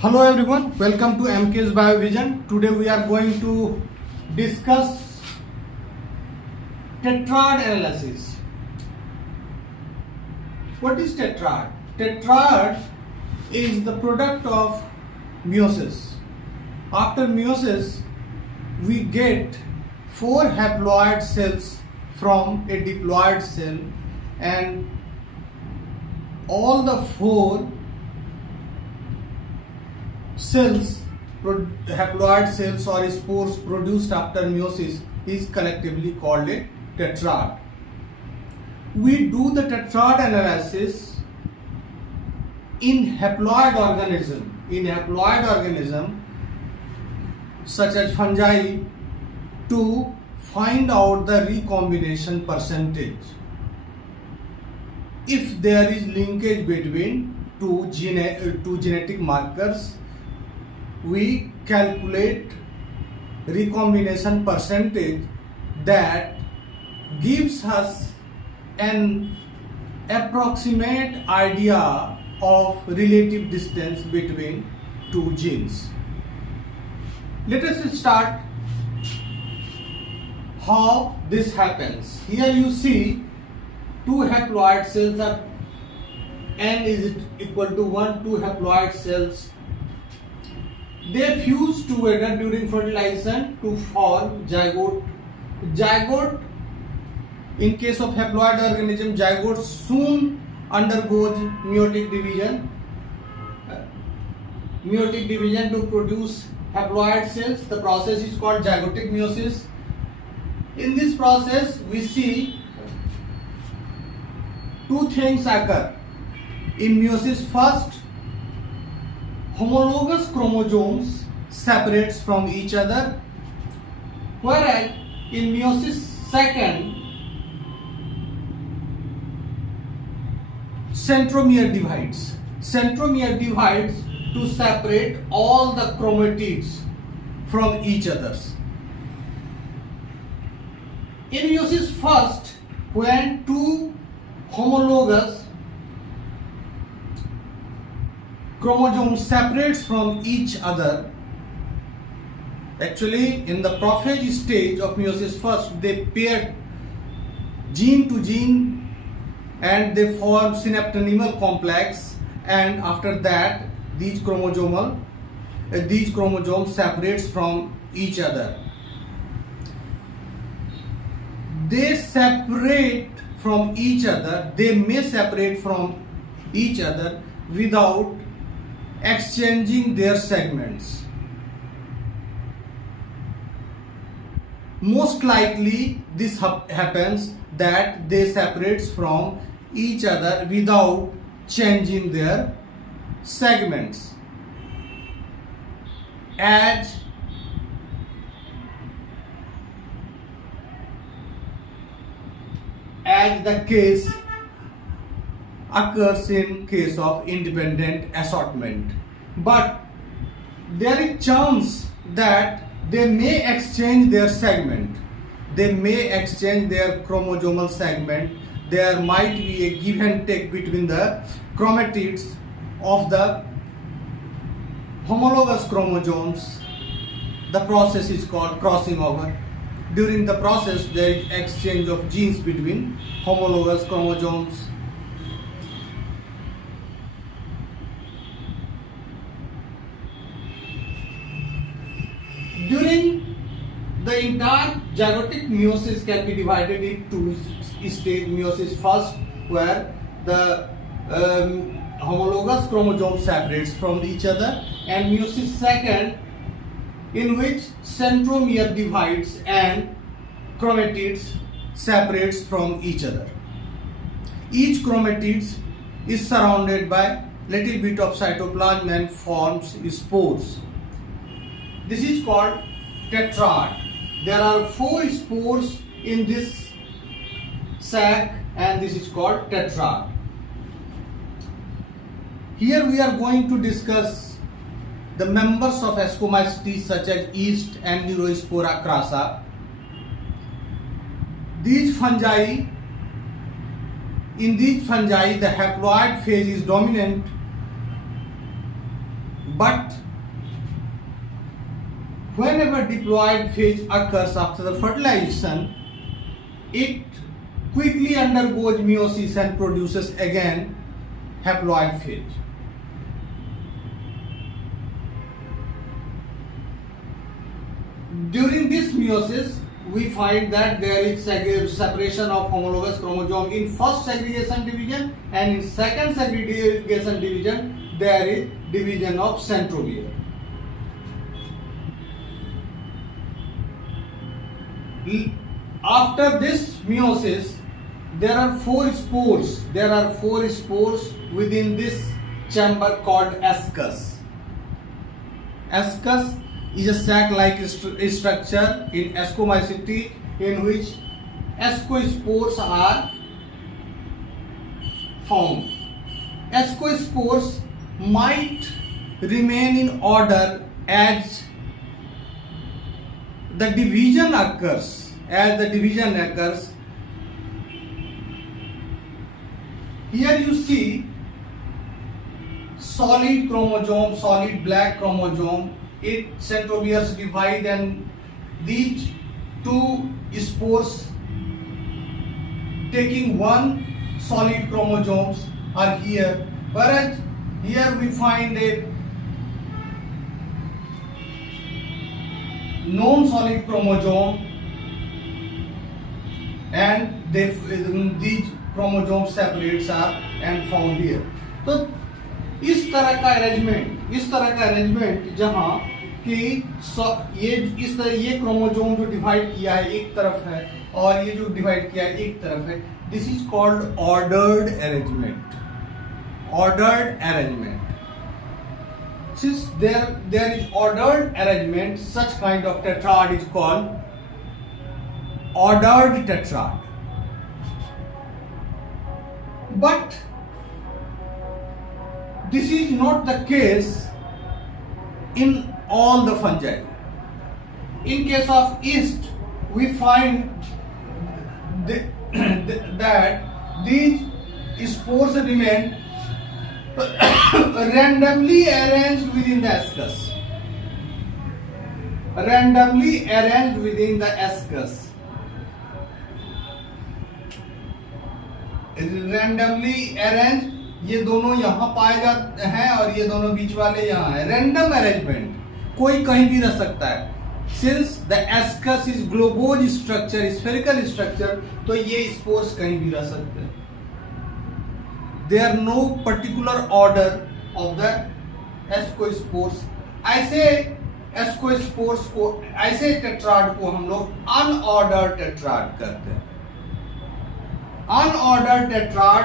Hello everyone, welcome to MK's Biovision. Today we are going to discuss tetrad analysis. What is tetrad? Tetrad is the product of meiosis. After meiosis, we get 4 haploid cells from a diploid cell, and all the 4 cells, haploid cells or spores produced after meiosis is collectively called a tetrad. We do the tetrad analysis in haploid organism. In haploid organism such as fungi to find out the recombination percentage. If there is linkage between two genetic markers, we calculate recombination percentage that gives us an approximate idea of relative distance between two genes. Let us start how this happens. Here you see 2 haploid cells are n is equal to 1, 2 haploid cells. They fuse together during fertilization to form zygote. Zygote, in case of haploid organism, zygote soon undergoes meiotic division. Meiotic division to produce haploid cells. The process is called zygotic meiosis. In this process, we see 2 things occur. In meiosis, first, homologous chromosomes separates from each other, whereas in meiosis second, centromere divides. Centromere divides to separate all the chromatids from each others. In meiosis first, when 2 homologous chromosomes separates from each other, actually in the prophage stage of meiosis first, they pair gene to gene and they form synaptonymal complex, and after that these chromosomes separates from each other. They separate from each other, they may separate from each other without exchanging their segments. Most likely this happens that they separate from each other without changing their segments. As the case occurs in case of independent assortment, but there is chance that they may exchange their segment. They may exchange their chromosomal segment. There might be a give and take between the chromatids of the homologous chromosomes. The process is called crossing over. During the process, there is exchange of genes between homologous chromosomes. During the entire zygotic meiosis can be divided into 2 stages. Meiosis first, where the homologous chromosomes separates from each other, and meiosis second, in which centromere divides and chromatids separates from each other. Each chromatid is surrounded by little bit of cytoplasm and forms spores. This is called tetrad. There are 4 spores in this sac, and this is called tetrad. Here we are going to discuss the members of Ascomycetes such as yeast and Neurospora crassa. These fungi In these fungi, the haploid phase is dominant but whenever diploid phase occurs after the fertilization, it quickly undergoes meiosis and produces again haploid phase. During this meiosis, we find that there is separation of homologous chromosome in first segregation division, and in second segregation division there is division of centromere. After this meiosis, there are four spores. There are four spores within this chamber called ascus. Ascus is a sac-like structure in ascomycete in which ascospores are found. Ascospores might remain in order as the division occurs. Here you see solid chromosome, solid black chromosome. It centromeres divide, and these two spores taking one solid chromosomes are here, whereas here we find a non-solid chromosome, and these chromosome separates are and found here. तो इस तरह का arrangement जहां कि ये chromosome जो divide किया है एक तरफ है और ये जो डिवाइड किया है एक तरफ है, this is called ordered arrangement. Since there is ordered arrangement, such kind of tetrad is called ordered tetrad. But this is not the case in all the fungi. In case of yeast, we find that these spores remain randomly arranged within the ascus. Randomly arranged, ये दोनों यहाँ पाए जाते हैं और ये दोनों बीच वाले यहाँ है. रैंडम अरेंजमेंट, कोई कहीं भी रह सकता है. Since the ascus is globose structure, spherical structure, तो ये स्पोर्स कहीं भी रह सकते हैं. There no particular order of the ascospores. ऐसे एस्कोस्पोर्स को, ऐसे टेट्राड को हम लोग अनऑर्डर्ड टेट्राड करते हैं. अनऑर्डर्ड टेट्राड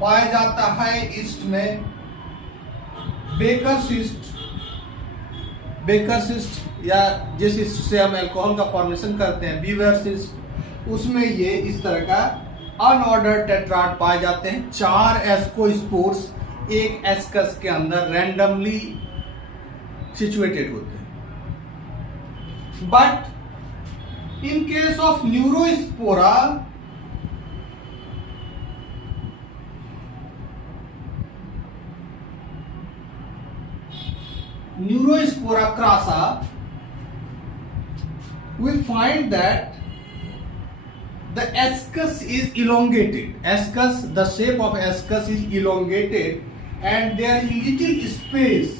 पाया जाता है ईस्ट में. बेकर सिस्ट या जिस ईस्ट से हम अल्कोहल का फॉर्मेशन करते हैं, बीवर सिस्ट, उसमें ये इस तरह का अनऑर्डर्ड टेट्राड पाए जाते हैं. 4 एस्कोस्पोर्स एक एस्कस के अंदर रैंडमली सिचुएटेड होते हैं. But in case of Neurospora, Neurospora crassa, we find that the ascus is elongated. The shape of ascus is elongated, and there is little space.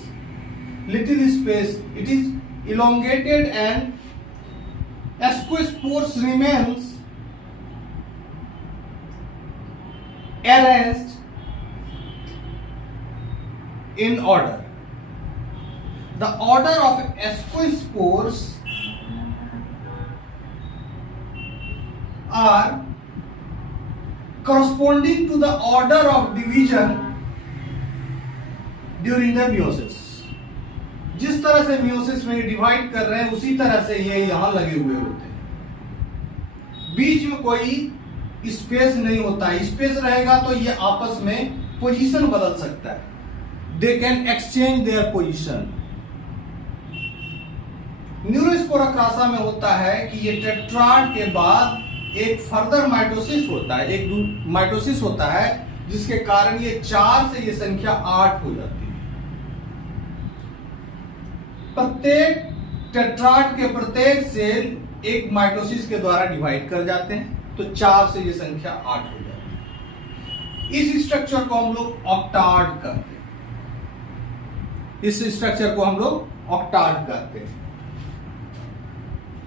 It is elongated, and ascospores remains arranged in order. The order of ascospores are corresponding to the order of division during the meiosis. जिस तरह से meiosis में divide कर रहे हैं उसी तरह से ये यहां लगे हुए होते हैं. बीच में कोई स्पेस नहीं होता है. स्पेस रहेगा तो ये आपस में पोजीशन बदल सकता है. They can exchange their position. Neurospora crassa में होता है कि ये टेट्राड के बाद एक फर्दर माइटोसिस होता है, एक माइटोसिस होता है, जिसके कारण ये 4 से ये संख्या 8 हो जाती है. प्रत्येक टेट्राड के प्रत्येक सेल एक माइटोसिस के द्वारा डिवाइड कर जाते हैं, तो 4 से ये संख्या 8 हो जाती है। इस स्ट्रक्चर को हम लोग ऑक्टाड करते हैं, इस स्ट्रक्चर को हम लोग ऑक्टाड करते हैं।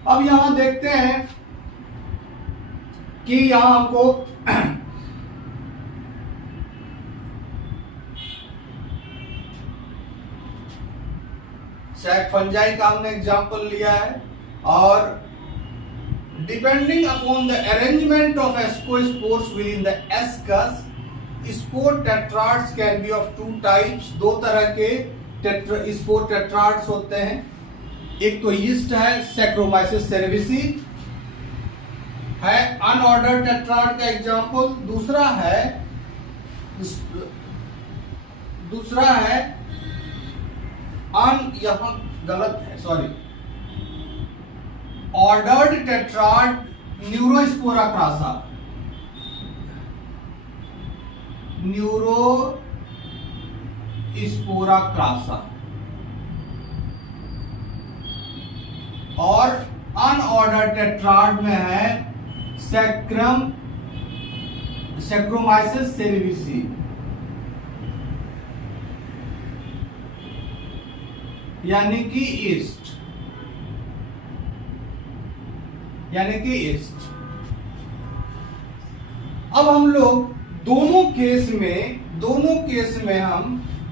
अब यहां देखते हैं कि यहां हमको सैक फंजाई का हमने एग्जांपल लिया है, और depending upon the arrangement of ascospores with in the ascus, spore टेट्राड्स can be of 2 types. 2 तरह के स्पोर टेट्राड्स होते हैं। एक तो यीस्ट है, सैक्रोमाइसिस सेरेविसी है अनऑर्डर्ड टेट्राड का एग्जांपल। दूसरा है यहां गलत है, sorry, ordered tetrad Neurospora crassa, Neurospora crassa, और अनऑर्डर्ड टेट्राड में है सैक्रोमाइसिस सेरेविसी, यानी कि ईस्ट, अब हम लोग दोनों केस में हम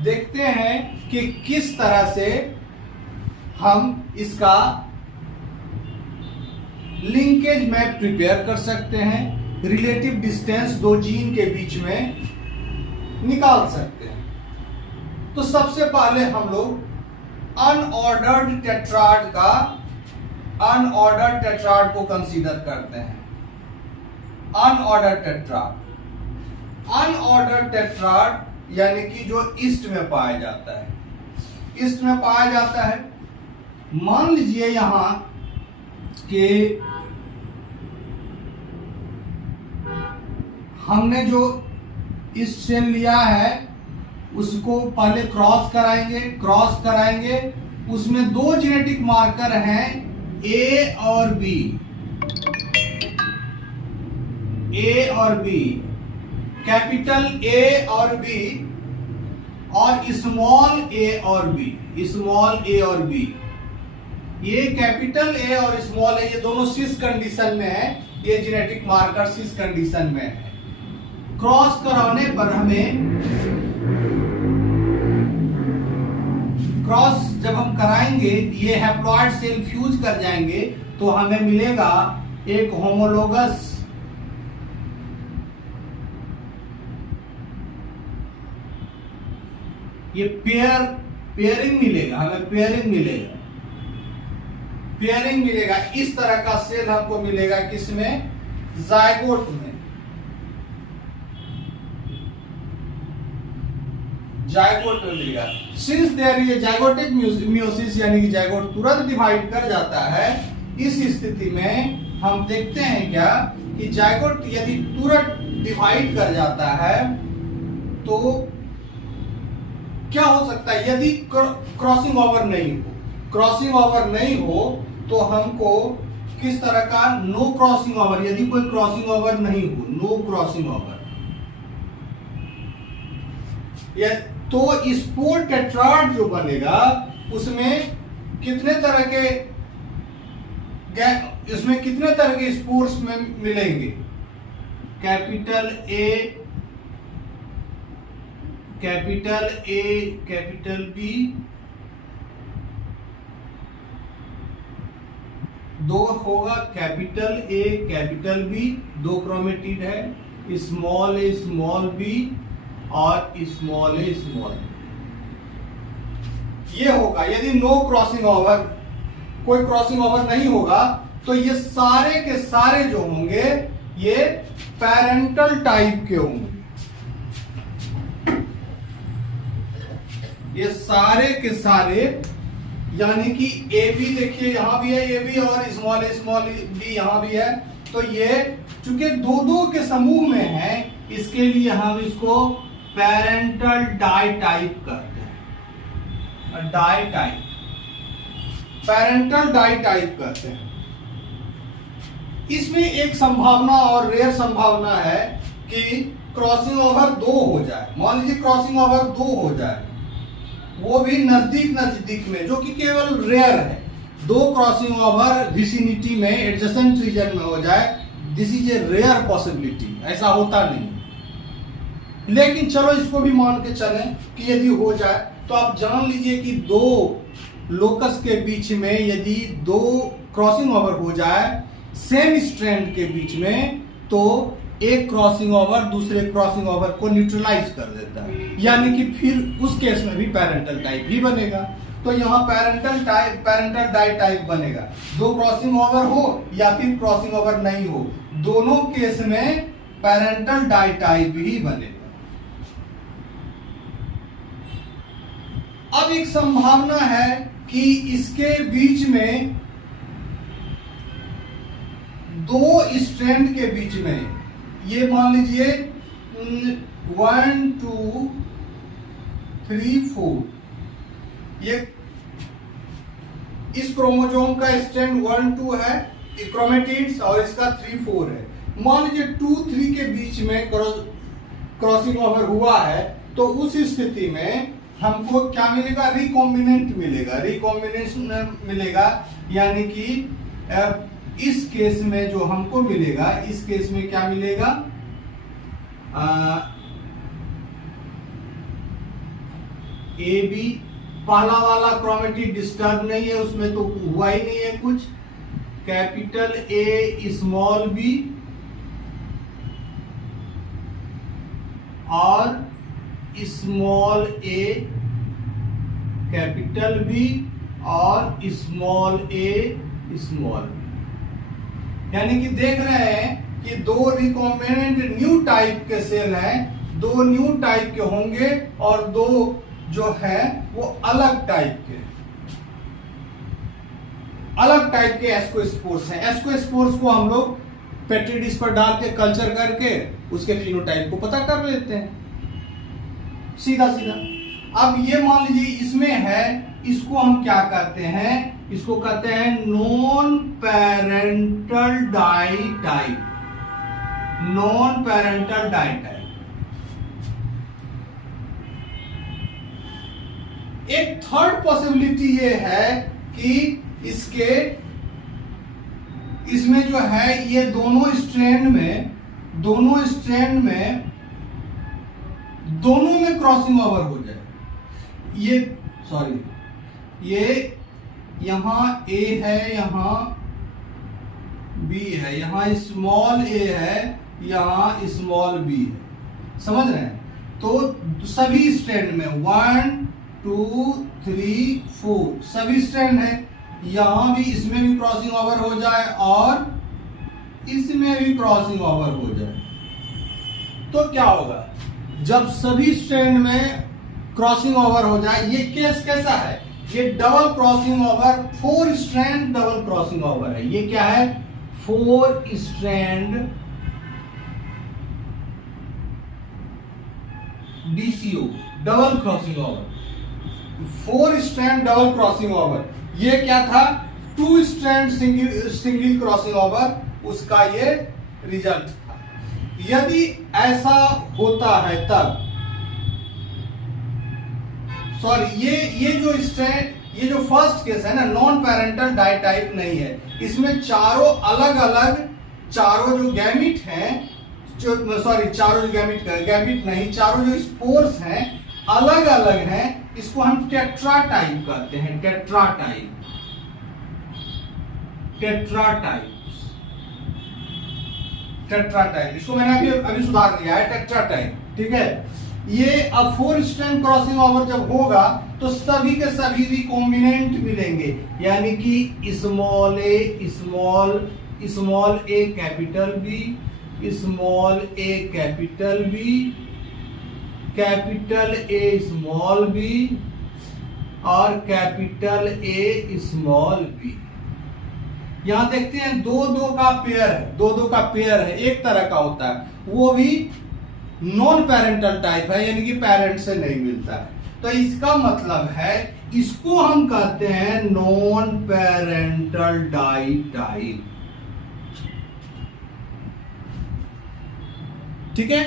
देखते हैं कि किस तरह से हम इसका लिंकेज मैप प्रिपेयर कर सकते हैं, रिलेटिव डिस्टेंस 2 जीन के बीच में निकाल सकते हैं। तो सबसे पहले हम लोग अनऑर्डर्ड टेट्राड को कंसीडर करते हैं। अनऑर्डर्ड टेट्राड यानी कि जो ईस्ट में पाया जाता है। मान लीजिए यहां कि हमने जो ईस्ट सेल लिया है उसको पहले क्रॉस कराएंगे। उसमें 2 जेनेटिक मार्कर हैं, ए और बी, कैपिटल ए और बी और स्मॉल ए और बी। ये कैपिटल ए और स्मॉल ए, ये दोनों सिस कंडीशन में है, ये जेनेटिक मार्कर सिस कंडीशन में है। क्रॉस कराने पर क्रॉस जब हम कराएंगे, ये हैप्लॉइड सेल फ्यूज कर जाएंगे, तो हमें मिलेगा एक होमोलोगस ये पेयरिंग मिलेगा, हमें पेयरिंग मिलेगा। इस तरह का सेल हमको मिलेगा किसमें? जायगोट में। मिलेगा। सिंस देयर इज जायगोटिक मियोसिस, यानी कि जायगोट तुरंत डिवाइड कर जाता है, इस स्थिति में हम देखते हैं क्या कि जायगोट यदि तुरंत डिवाइड कर जाता है तो क्या हो सकता है? यदि क्रॉसिंग ओवर नहीं हो तो हमको किस तरह का नो क्रॉसिंग ओवर, यदि कोई क्रॉसिंग ओवर नहीं हो, नो क्रॉसिंग ओवर, तो स्पोर टेट्राड जो बनेगा उसमें कितने तरह के स्पोर्स में मिलेंगे? कैपिटल ए, कैपिटल बी, 2 होगा, capital A, capital B, 2 chromatid है, स्मॉल ए, स्मॉल बी और स्मॉल ए, स्मॉल ये होगा। यदि नो क्रॉसिंग ओवर, कोई क्रॉसिंग ओवर नहीं होगा, तो ये सारे के सारे जो होंगे ये पैरेंटल टाइप के होंगे। ये सारे के सारे, यानी कि ए बी, देखिए यहां भी है ए बी और स्मॉल बी यहां भी है, तो ये चूंकि 2 के समूह में है, इसके लिए हम इसको पैरेंटल डाई टाइप करते हैं। Ditype parental ditype कहते हैं। इसमें एक संभावना और रेयर संभावना है कि क्रॉसिंग ओवर 2 हो जाए। मान लीजिए क्रॉसिंग ओवर 2 हो जाए, वो भी नजदीक नजदीक में, जो कि केवल रेयर है। 2 क्रॉसिंग ओवर विसिनिटी में, एडजेसेंट रीजन में हो जाए, this is a rare possibility, ऐसा होता नहीं। लेकिन चलो इसको भी मान के चलें कि यदि हो जाए, तो आप जान लीजिए कि 2 लोकस के बीच में यदि 2 क्रॉसिंग ओवर हो जाए सेम स्ट्रैंड के बीच में, तो एक क्रॉसिंग ओवर दूसरे क्रॉसिंग ओवर को न्यूट्रलाइज कर देता है, यानी कि फिर उस केस में भी पैरेंटल टाइप ही बनेगा। तो यहाँ पैरेंटल डाई टाइप बनेगा, 2 क्रॉसिंग ओवर हो या फिर क्रॉसिंग ओवर नहीं हो, दोनों केस में पैरेंटल डाई टाइप ही बनेगा। अब एक संभावना है कि इसके बीच में 2 स्ट्रैंड के बीच में, ये मान लीजिए 1 2 3 4, ये इस क्रोमोसोम का स्ट्रैंड 1 2 है क्रोमेटिड्स, और इसका 3 4 है। मान लीजिए 2 3 के बीच में क्रॉसिंग ओवर हुआ है, तो उस स्थिति में हमको क्या मिलेगा? रिकॉम्बिनेंट मिलेगा, रिकॉम्बिनेशन मिलेगा, यानी कि इस केस में जो हमको मिलेगा, इस केस में क्या मिलेगा? ए बी, पहला वाला क्रोमेटिड डिस्टर्ब नहीं है, उसमें तो हुआ ही नहीं है कुछ। कैपिटल ए स्मॉल बी और स्मॉल ए कैपिटल बी और स्मॉल ए स्मॉल बी। यानी कि देख रहे हैं कि 2 रिकॉम्बिनेंट न्यू टाइप के सेल हैं, 2 न्यू टाइप के होंगे और 2 जो है वो अलग टाइप के एस्कोस्पोर्स हैं। एस्कोस्पोर्स को हम लोग पेट्री डिश पर डाल के कल्चर करके उसके फिनोटाइप को पता कर लेते हैं, सीधा सीधा। अब ये मान लीजिए इसमें है, इसको हम क्या कहते हैं? इसको कहते हैं non parental ditype, non parental ditype. एक थर्ड पॉसिबिलिटी ये है कि इसमें जो है ये दोनों स्ट्रैंड में क्रॉसिंग ओवर हो जाए। ये यहां ए है, यहां बी है, यहां स्मॉल ए है, यहां स्मॉल बी है, समझ रहे हैं? तो सभी स्ट्रैंड में 1 2 3 4 सभी स्ट्रैंड है, यहां भी, इसमें भी क्रॉसिंग ओवर हो जाए और इसमें भी क्रॉसिंग ओवर हो जाए, तो क्या होगा? जब सभी स्ट्रैंड में क्रॉसिंग ओवर हो जाए, ये केस कैसा है? ये double crossing over, 4 strand double crossing over है। ये क्या है? 4 strand DCO, double crossing over, 4 strand double crossing over. ये क्या था? 2 स्ट्रैंड सिंगल क्रॉसिंग ओवर, उसका ये रिजल्ट था। यदि ऐसा होता है तब, ये जो फर्स्ट केस है ना, नॉन पैरेंटल डाई टाइप नहीं है, इसमें चारों अलग अलग, चारों जो गैमिट हैं, चारों जो स्पोर्स हैं अलग अलग हैं, इसको हम टेट्रा टाइप कहते हैं, टेट्रा टाइप। इसको मैंने अभी सुधार दिया है, टेट्रा टाइप, ठीक है। ये अब 4 स्ट्रैंड क्रॉसिंग ओवर जब होगा तो सभी के सभी रिकॉम्बिनेंट मिलेंगे, यानी कि small a capital B, small a capital B, capital A small b और कैपिटल ए स्मॉल बी। यहां देखते हैं 2-2 का पेयर है, 2-2 का पेयर है, एक तरह का होता है, वो भी नॉन पैरेंटल टाइप है, यानी कि पेरेंट से नहीं मिलता है। तो इसका मतलब है इसको हम कहते हैं नॉन पेरेंटल डाई टाइप। ठीक है,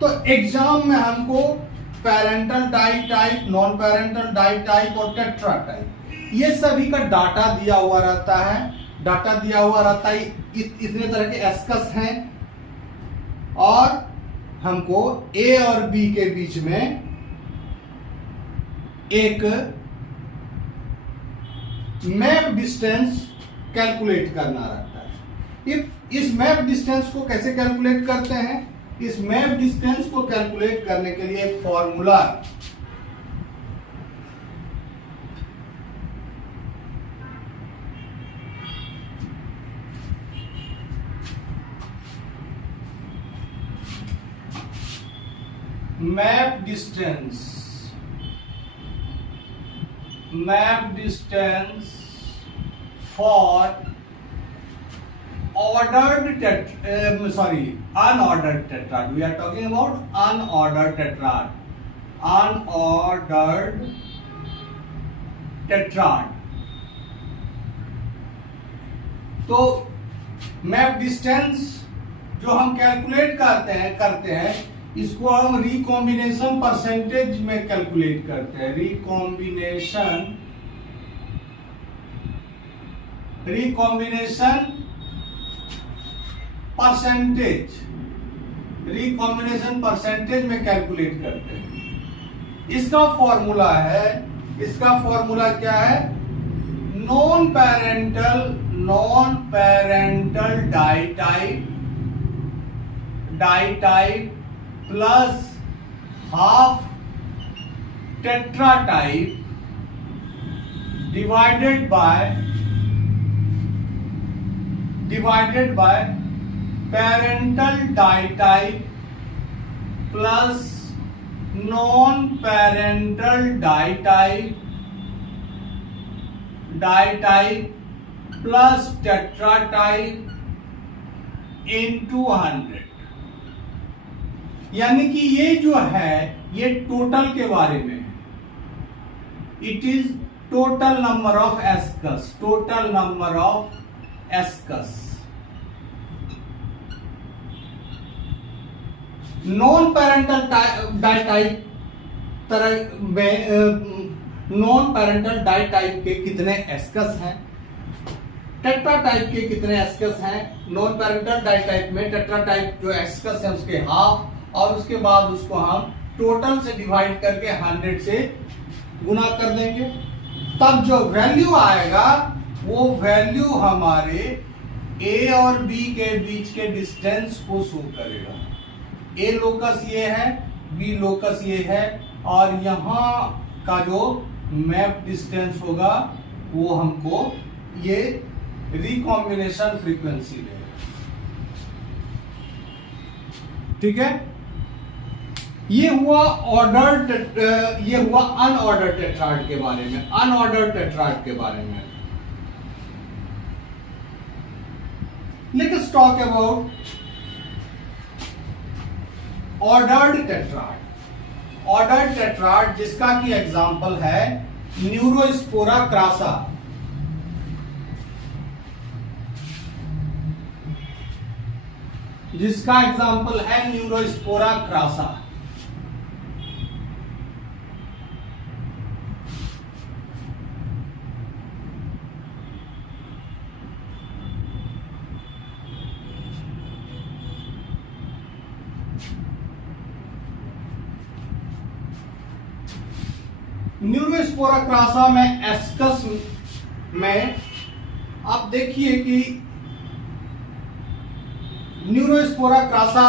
तो एग्जाम में हमको parental ditype, non parental ditype और टेट्रा टाइप ये सभी का डाटा दिया हुआ रहता है। डाटा दिया हुआ रहता है, इतने तरह के एस्कस हैं और हमको ए और बी के बीच में एक मैप डिस्टेंस कैलकुलेट करना रहता है। इस मैप डिस्टेंस को कैसे कैलकुलेट करते हैं? इस मैप डिस्टेंस को कैलकुलेट करने के लिए एक formula map distance for unordered tetrad. We are talking about unordered tetrad. तो मैप डिस्टेंस जो हम कैलकुलेट करते हैं इसको हम रिकॉम्बिनेशन परसेंटेज में कैलकुलेट करते हैं। रिकॉम्बिनेशन परसेंटेज में कैलकुलेट करते हैं। इसका फॉर्मूला क्या है? Non parental ditype plus half tetratype divided by parental ditype plus non parental ditype plus tetratype into 100। यानी कि ये जो है ये टोटल के बारे में है। It is total number of ascus. Non parental ditype तरह में नॉन पेरेंटल डाई टाइप के कितने एस्कस हैं, टेट्रा टाइप के कितने एस्कस हैं। नॉन पेरेंटल डाई टाइप में टेट्रा टाइप जो एस्कस है उसके हाफ, और उसके बाद उसको हम टोटल से डिवाइड करके 100 से गुना कर देंगे। तब जो वैल्यू आएगा वो वैल्यू हमारे ए और बी के बीच के डिस्टेंस को शो करेगा। ए लोकस ये है, बी लोकस ये है, और यहां का जो मैप डिस्टेंस होगा वो हमको ये रिकॉम्बिनेशन फ्रीक्वेंसी देगा। ठीक है, ये हुआ अनऑर्डर्ड टेट्राड के बारे में। अनऑर्डर्ड टेट्राड के बारे में let us talk about ordered tetrad. Ordered tetrad जिसका की एग्जांपल है न्यूरोस्पोरा क्रासा। जिसका एग्जांपल है न्यूरोस्पोरा क्रासा। न्यूरोस्पोरा क्रासा में एस्कस में आप देखिए कि न्यूरोस्पोरा क्रासा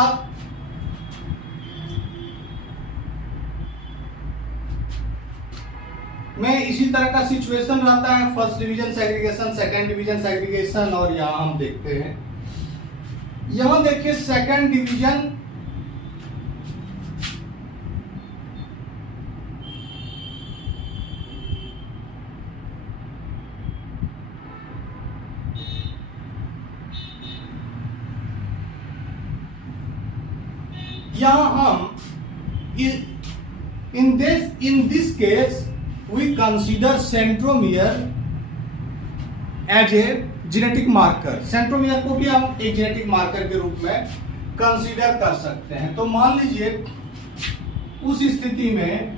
में इसी तरह का सिचुएशन रहता है। First division segregation, second division segregation, और यहां हम देखते हैं, यहां देखिए सेकंड डिवीजन यहां हम in this case we consider centromere as a genetic marker. Centromere को भी हम एक जेनेटिक मार्कर के रूप में कंसीडर कर सकते हैं. तो मान लीजिए उस स्थिति में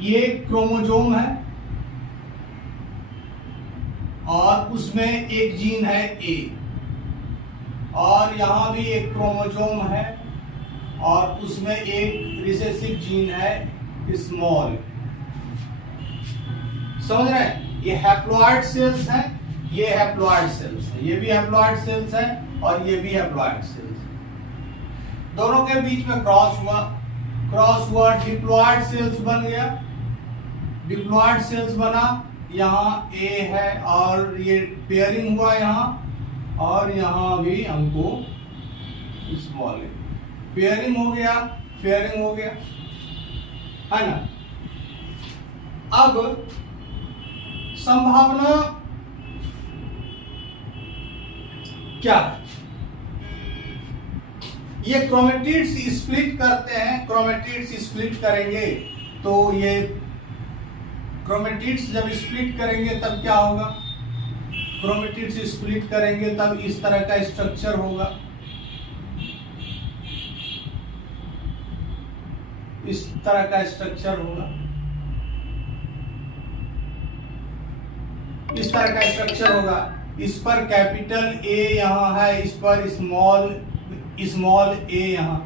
ये क्रोमोजोम है और उसमें एक जीन है ए, और यहां भी एक क्रोमोजोम है और उसमें एक रिसेसिव जीन है स्मॉल. समझ रहे हैं? ये हैप्लॉइड सेल्स है, ये हैप्लॉइड सेल्स है, ये भी हैप्लॉइड सेल्स है और ये भी हैप्लॉइड सेल्स है. दोनों के बीच में क्रॉस हुआ डिप्लॉइड सेल्स बन गया. डिप्लॉइड सेल्स बना, यहाँ ए है और ये पेयरिंग हुआ यहाँ, और यहाँ भी हमको स्मॉल है. पेयरिंग हो गया है ना. अब संभावना क्या है? ये क्रोमेटिड्स स्प्लिट करते हैं. क्रोमेटिड्स स्प्लिट करेंगे तो ये क्रोमेटिड्स जब स्प्लिट करेंगे तब क्या होगा? क्रोमेटिड्स स्प्लिट करेंगे तब इस तरह का स्ट्रक्चर होगा. इस तरह का स्ट्रक्चर होगा. इस तरह का स्ट्रक्चर होगा. इस पर कैपिटल ए यहां है, इस पर स्मॉल ए यहां.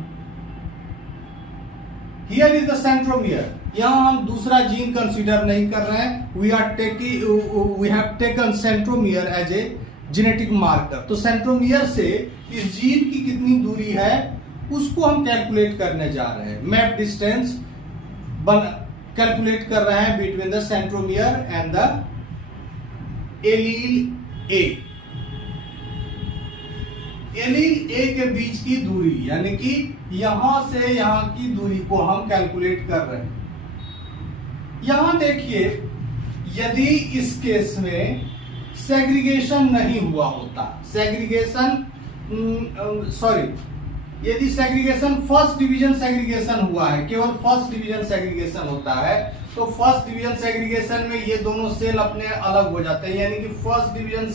Here is the centromere. यहां हम दूसरा जीन कंसीडर नहीं कर रहे हैं. We have taken centromere as a genetic marker. तो सेंट्रोमियर से इस जीन की कितनी दूरी है उसको हम कैलकुलेट करने जा रहे हैं. मैप डिस्टेंस कैलकुलेट कर रहे हैं between the centromere and the allele A. Allele A के बीच की दूरी, यानी कि यहां से यहां की दूरी को हम कैलकुलेट कर रहे हैं. यहां देखिए, यदि इस केस में सेग्रीगेशन नहीं हुआ होता, यदि सेग्रीगेशन फर्स्ट डिवीजन सेग्रीगेशन हुआ है, केवल फर्स्ट डिवीजन सेग्रीगेशन होता है, तो फर्स्ट डिवीजन सेग्रीगेशन में ये दोनों सेल अपने अलग हो जाते हैं. यानी कि फर्स्ट डिवीजन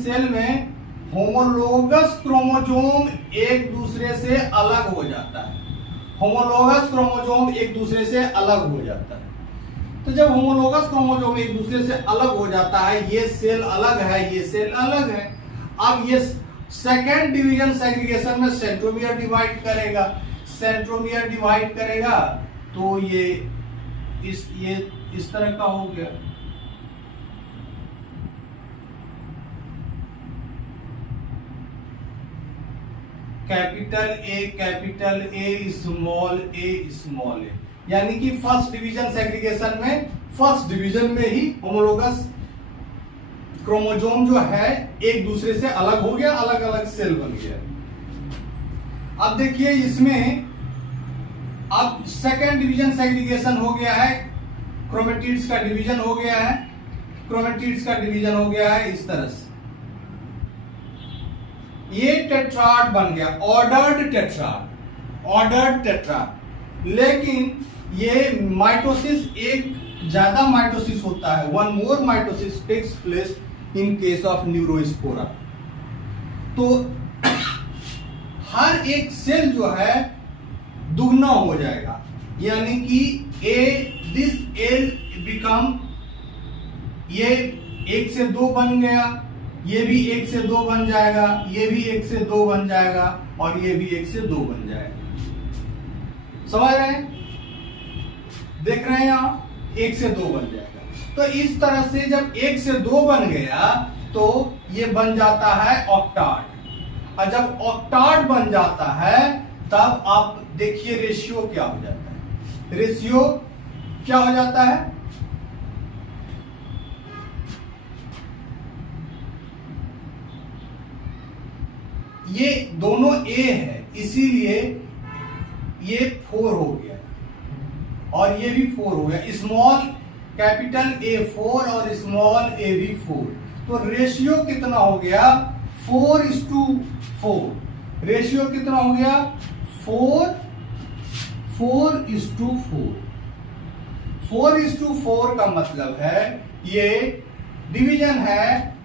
सेल में होमोलोगस क्रोमोजोम एक दूसरे से अलग हो जाता है. होमोलोगस क्रोमोजोम एक दूसरे से अलग हो जाता है. तो जब होमोलोगस क्रोमोजोम एक दूसरे से अलग हो जाता है, ये सेल अलग है, ये सेल अलग है. अब ये सेकेंड डिवीजन सेग्रीगेशन में सेंट्रोमियर डिवाइड करेगा तो ये इस तरह का हो गया. कैपिटल ए स्मॉल ए. यानी कि फर्स्ट डिवीजन सेग्रीगेशन में फर्स्ट डिवीजन में ही होमोलोगस क्रोमोजोम जो है एक दूसरे से अलग हो गया, अलग अलग सेल बन गया. अब देखिए इसमें अब सेकेंड डिवीजन सेग्रीगेशन हो गया है, क्रोमेटिड्स का डिवीजन हो गया है इस तरह से. ये टेट्राड बन गया, ऑर्डर्ड टेट्राड. लेकिन ये माइटोसिस, एक ज्यादा माइटोसिस होता है. One more mitosis takes place in case of Neurospora. तो हर एक सेल जो है दुगना हो जाएगा. यानी कि दिस एल बिकम, ये 1 से 2 बन गया, ये भी 1 से 2 बन जाएगा, ये भी 1 से 2 बन जाएगा और ये भी 1 से 2 बन जाएगा. समझ रहे हैं? देख रहे हैं यहां 1 से 2 बन जाएगा. तो इस तरह से जब 1 से 2 बन गया तो ये बन जाता है ऑक्टाड. और जब ऑक्टाड बन जाता है तब आप देखिए रेशियो क्या हो जाता है. रेशियो क्या हो जाता है? ये दोनों ए है, इसीलिए ये 4 हो गया और ये भी 4 हो गया. स्मॉल कैपिटल ए 4 और स्मॉल ए भी 4. तो रेशियो कितना हो गया? 4:4. रेशियो कितना हो गया? 4 4:4। 4:4 का मतलब है ये डिवीजन है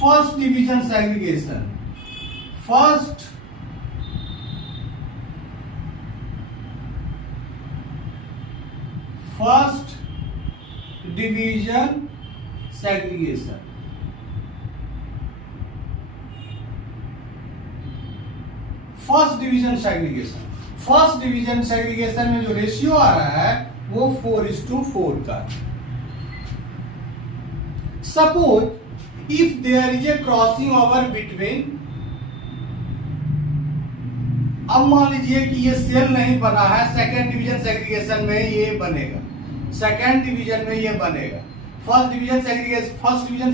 first division segregation. First division segregation. First division segregation में जो रेशियो आ रहा है वो 4:4 का। Suppose if there is a crossing over between, अब मान लीजिए कि ये सेल नहीं बना है, सेकेंड डिवीजन सेग्रीगेशन में ये बनेगा, सेकेंड डिवीजन में ये बनेगा। फर्स्ट डिवीजन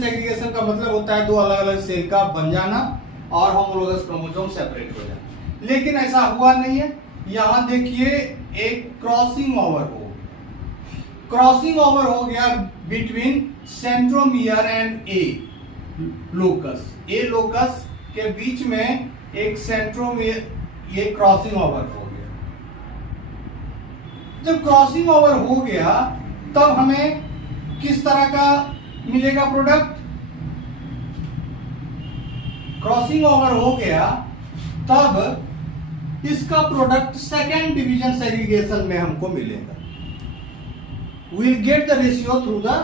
सेग्रीगेशन का मतलब होता है दो अलग अलग सेल का बन जाना और होमोलोगस क्रोमोसोम सेपरेट हो जाना, लेकिन ऐसा हुआ नहीं है। यहां देखिए एक क्रॉसिंग ओवर हो गया between centromere and A locus के बीच में एक सेंट्रोमियर, ये क्रॉसिंग ओवर हो गया। जब क्रॉसिंग ओवर हो गया तब हमें किस तरह का मिलेगा प्रोडक्ट? क्रॉसिंग ओवर हो गया तब इसका प्रोडक्ट सेकेंड डिवीजन सेग्रीगेशन में हमको मिलेगा। We'll get the ratio through the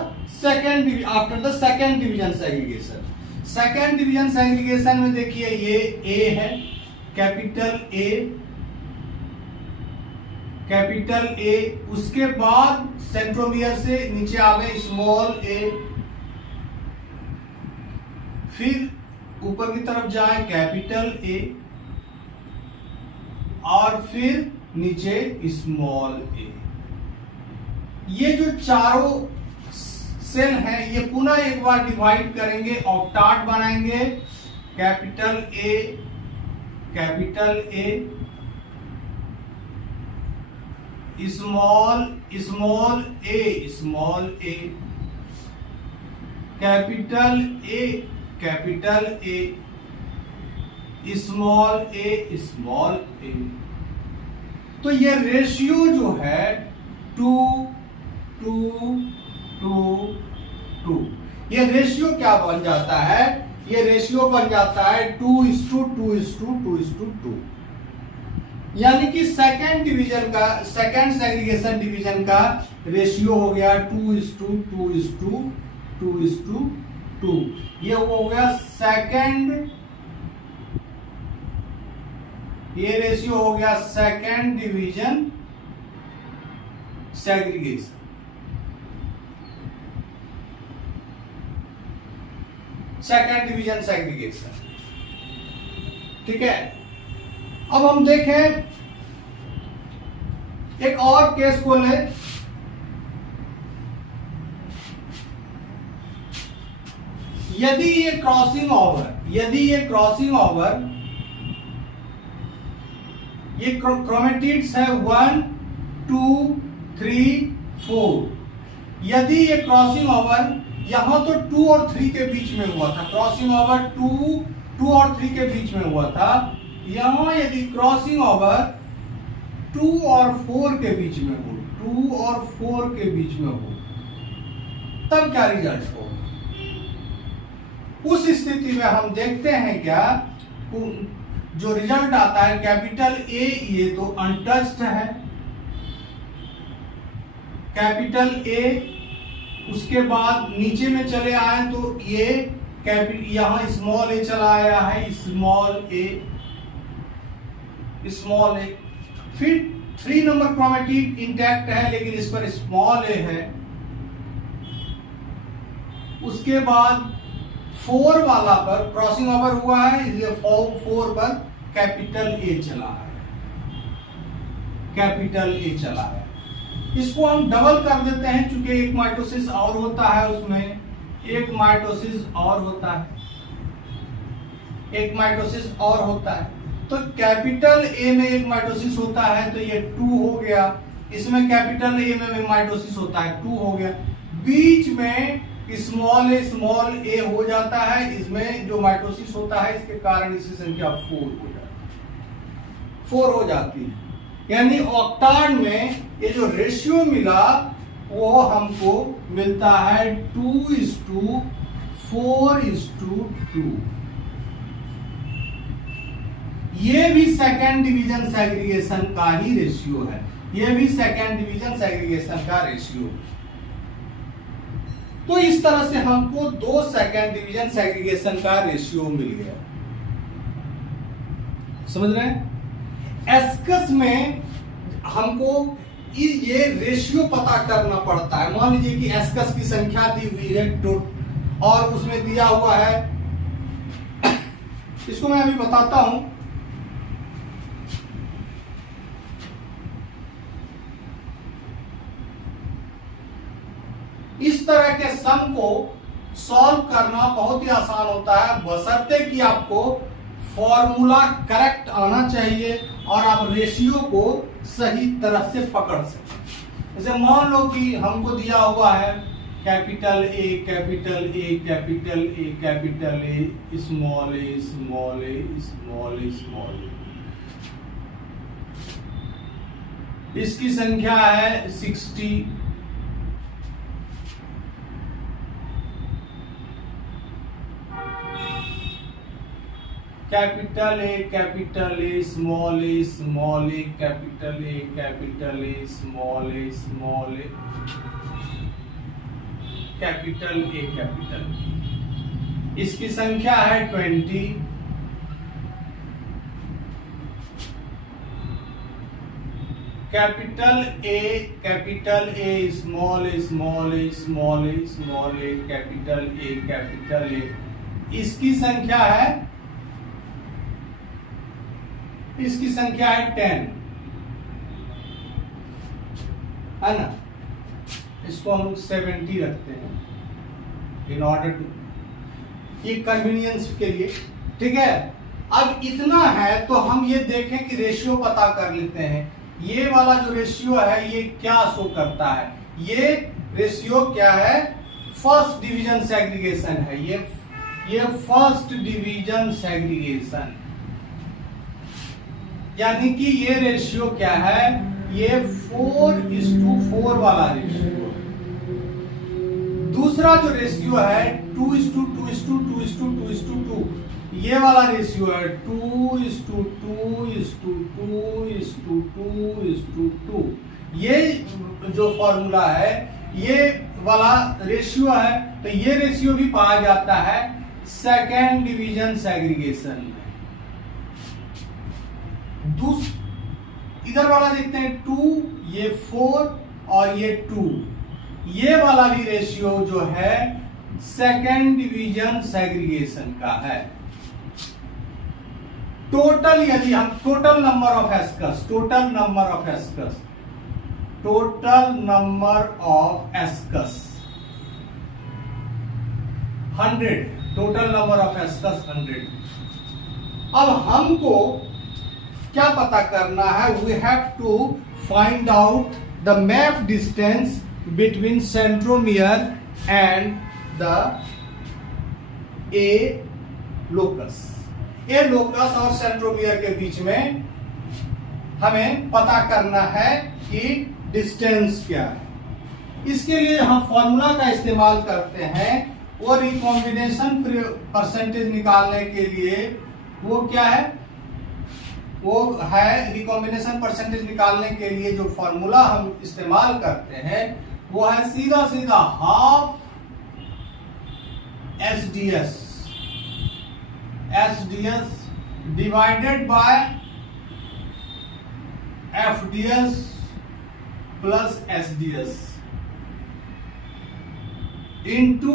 after the second division segregation। Second division segregation में देखिए ये A है, कैपिटल A, उसके बाद सेंट्रोमियर से नीचे आ गए स्मॉल a, फिर ऊपर की तरफ जाए कैपिटल A और फिर नीचे स्मॉल a। ये जो चारों सेल हैं ये पुनः एक बार डिवाइड करेंगे, ऑक्टाट बनाएंगे, capital A, small a, capital A, small a। तो ये रेशियो जो है 2 ये रेशियो क्या बन जाता है? ये रेशियो बन जाता है 2:2:2:2। यानी कि सेकेंड सेग्रीगेशन डिवीजन का रेशियो हो गया 2:2:2:2। ये हो गया सेकेंड, ये रेशियो हो गया सेकेंड डिवीजन सेग्रीगेशन। ठीक है। अब हम देखें एक और केस को ले। यदि ये क्रॉसिंग ओवर ये क्रोमेटिड्स है 1 2 3 4। यदि ये क्रॉसिंग ओवर यहां तो 2 और 3 के बीच में हुआ था, क्रॉसिंग ओवर 2 और 3 के बीच में हुआ था, यहां यदि क्रॉसिंग ओवर 2 और 4 के बीच में हो, तब क्या रिजल्ट हो? उस स्थिति में हम देखते हैं क्या जो रिजल्ट आता है कैपिटल A ये तो अनटच्ड है, कैपिटल A, उसके बाद नीचे में चले आए तो ये यहां स्मॉल a चला आया है, स्मॉल a, फिर 3 नंबर क्रोमेटिड इंटैक्ट है लेकिन इस पर स्मॉल a है। उसके बाद 4 वाला पर क्रॉसिंग ओवर हुआ है, इसलिए 4 पर कैपिटल A चला है। इसको हम डबल कर देते हैं क्योंकि एक माइटोसिस और होता है, उसमें एक माइटोसिस और होता है। तो कैपिटल A में एक माइटोसिस होता है तो ये 2 हो गया, इसमें कैपिटल A में माइटोसिस होता है 2 हो गया, बीच में स्मॉल a हो जाता है, इसमें जो माइटोसिस होता है इसके कारण इसकी संख्या 4 हो जाती है। यानी ऑक्टाड में ये जो रेशियो मिला वो हमको मिलता है 2:4:2। ये भी सेकेंड डिवीजन सेग्रीगेशन का ही रेशियो है, ये भी सेकेंड डिवीजन सेग्रीगेशन का रेशियो। तो इस तरह से हमको 2 सेकेंड डिवीजन सेग्रीगेशन का रेशियो मिल गया। समझ रहे हैं? एस्कस में हमको ये रेशियो पता करना पड़ता है। मान लीजिए कि एस्कस की संख्या दी हुई है और उसमें दिया हुआ है, इसको मैं अभी बताता हूं। इस तरह के सम को सॉल्व करना बहुत ही आसान होता है, बशर्ते कि आपको फॉर्मूला करेक्ट आना चाहिए और आप रेशियो को सही तरह से पकड़ सकें। जैसे मान लो कि हमको दिया हुआ है capital A capital A capital A capital A small a small a small a small a, इसकी संख्या है 60। Capital A small a small a capital A small a small a capital A capital, इसकी संख्या है 20। Capital A small a small a small a small a capital A, इसकी संख्या है 10, है ना। इसको हम 70 रखते हैं इन ऑर्डर टू, ये कन्वीनियंस के लिए, ठीक है। अब इतना है तो हम ये देखें कि रेशियो पता कर लेते हैं। ये वाला जो रेशियो है ये क्या शो करता है? ये रेशियो क्या है? फर्स्ट डिवीजन सेग्रीगेशन है। ये फर्स्ट डिवीजन सेग्रीगेशन, यानी कि ये रेशियो क्या है? ये 4:4 वाला रेशियो। दूसरा जो रेशियो है 2:2:2:2:2, ये वाला रेशियो है 2:2:2:2:2। ये जो फॉर्मूला है ये वाला रेशियो है, तो ये रेशियो भी पाया जाता है सेकेंड डिवीजन सेग्रीगेशन में। इधर वाला देखते हैं 2, ये 4 और ये 2, ये वाला भी रेशियो जो है सेकेंड डिवीजन सेग्रीगेशन का है। टोटल, यदि हम total number of ascus 100, total number of ascus 100। अब हमको क्या पता करना है? We have to find out the map distance between centromere and the a locus. A locus और सेंट्रोमियर के बीच में हमें पता करना है कि डिस्टेंस क्या है। इसके लिए हम फॉर्मूला का इस्तेमाल करते हैं, वो रिकॉम्बिनेशन परसेंटेज निकालने के लिए वो क्या है? वो है रिकॉम्बिनेशन परसेंटेज निकालने के लिए जो फॉर्मूला हम इस्तेमाल करते हैं वो है सीधा सीधा half SDS divided by FDS plus SDS into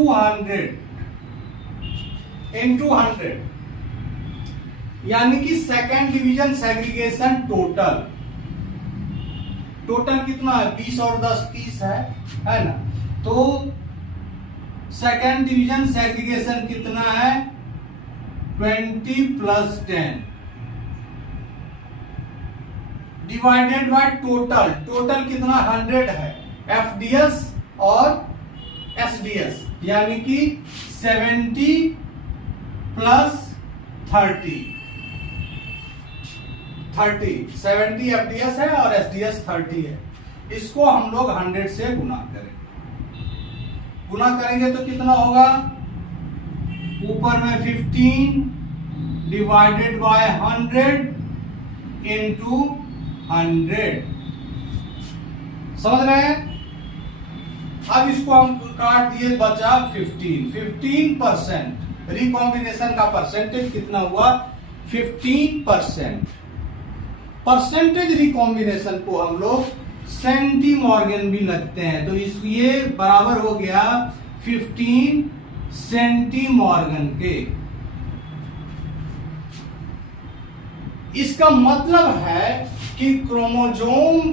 100, यानी कि सेकेंड डिवीजन सेग्रीगेशन टोटल कितना है? 20 और 10 30 है ना। तो सेकेंड डिवीजन सेग्रीगेशन कितना है? 20 + 10 डिवाइडेड बाय टोटल कितना? 100 है। एफडीएस और एसडीएस यानी कि 70 + 30 30, 70 FDS है और SDS 30 है। इसको हम लोग 100 से गुना करेंगे। गुना करेंगे तो कितना होगा? ऊपर में 15 डिवाइडेड बाय 100 इंटू 100। समझ रहे हैं? अब इसको हम काट दिए, बचा 15%। रिकॉम्बिनेशन का परसेंटेज कितना हुआ? 15%। परसेंटेज रिकॉम्बिनेशन को हम लोग सेंटीमॉर्गन भी लगते हैं, तो इस ये बराबर हो गया 15 सेंटीमॉर्गन के। इसका मतलब है कि क्रोमोजोम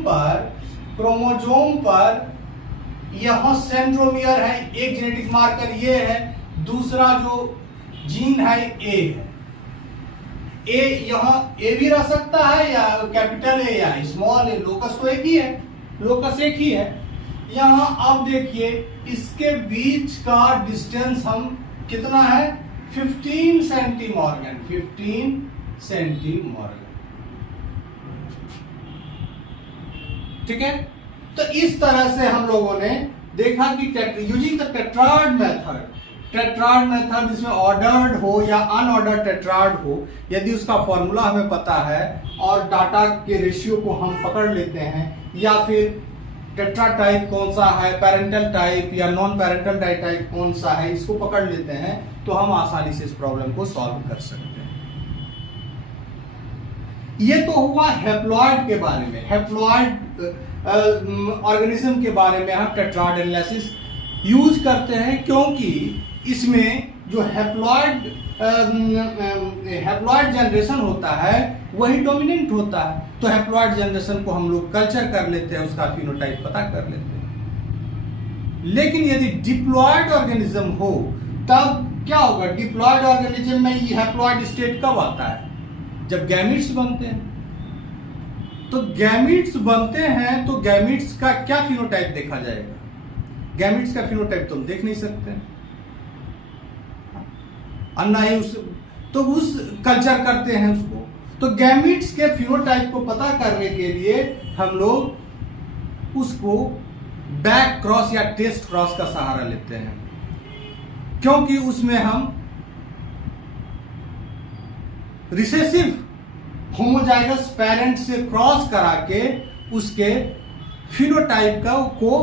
पर यहां सेंट्रोमियर है, एक जेनेटिक मार्कर ये है, दूसरा जो जीन है ए है। ए यहां ए भी रह सकता है या कैपिटल ए या स्मॉल ए, लोकस तो एक ही है, लोकस एक ही है। यहां अब देखिए इसके बीच का डिस्टेंस हम कितना है? 15 सेंटीमॉर्गन, 15 सेंटीमॉर्गन। ठीक है, तो इस तरह से हम लोगों ने देखा कि यूजिंग द टेट्राड मेथड जिसमें ऑर्डर्ड हो या अनऑर्डर्ड टेट्राड हो, यदि उसका फॉर्मूला हमें पता है और डाटा के रेशियो को हम पकड़ लेते हैं, या फिर टेट्रा टाइप कौन सा है, पेरेंटल टाइप या नॉन पेरेंटल टाइप कौन सा है, इसको पकड़ लेते हैं, तो हम आसानी से इस प्रॉब्लम को सॉल्व कर सकते हैं। ये तो हुआ हैप्लॉइड के बारे में, हैप्लॉइड ऑर्गेनिज्म के बारे में हम टेट्राड एनालिसिस यूज करते हैं, क्योंकि इसमें जो हैप्लॉइड जनरेशन होता है वही डोमिनेंट होता है। तो हैप्लॉइड जनरेशन को हम लोग कल्चर कर लेते हैं, उसका फिनोटाइप पता कर लेते हैं। लेकिन यदि डिप्लॉयड ऑर्गेनिज्म हो तब क्या होगा? डिप्लॉयड ऑर्गेनिज्म में ये हैप्लॉइड स्टेट कब आता है? जब गैमीट्स बनते हैं। तो गैमीट्स बनते हैं तो गैमीट्स का क्या फिनोटाइप देखा जाएगा? गैमीट्स का फिनोटाइप तो हम देख नहीं सकते, अन्ना ही उस कल्चर करते हैं उसको। तो गैमीट्स के फिनोटाइप को पता करने के लिए हम लोग उसको बैक क्रॉस या टेस्ट क्रॉस का सहारा लेते हैं, क्योंकि उसमें हम रिसेसिव होमोजाइगस पेरेंट से क्रॉस करा के उसके फिनोटाइप को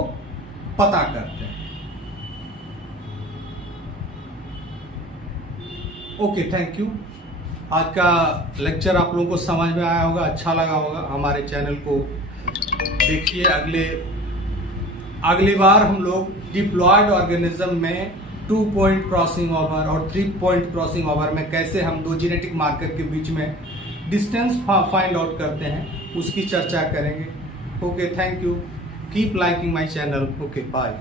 पता करते हैं। Okay, thank you. आज का लेक्चर आप लोगों को समझ में आया होगा, अच्छा लगा होगा। हमारे चैनल को देखिए। अगली बार हम लोग डिप्लॉयड ऑर्गेनिज्म में 2 पॉइंट क्रॉसिंग ओवर और 3 पॉइंट क्रॉसिंग ओवर में कैसे हम दो जेनेटिक मार्कर के बीच में डिस्टेंस फाइंड आउट करते हैं, उसकी चर्चा करेंगे। Okay, thank you. Keep liking my channel. Okay, bye.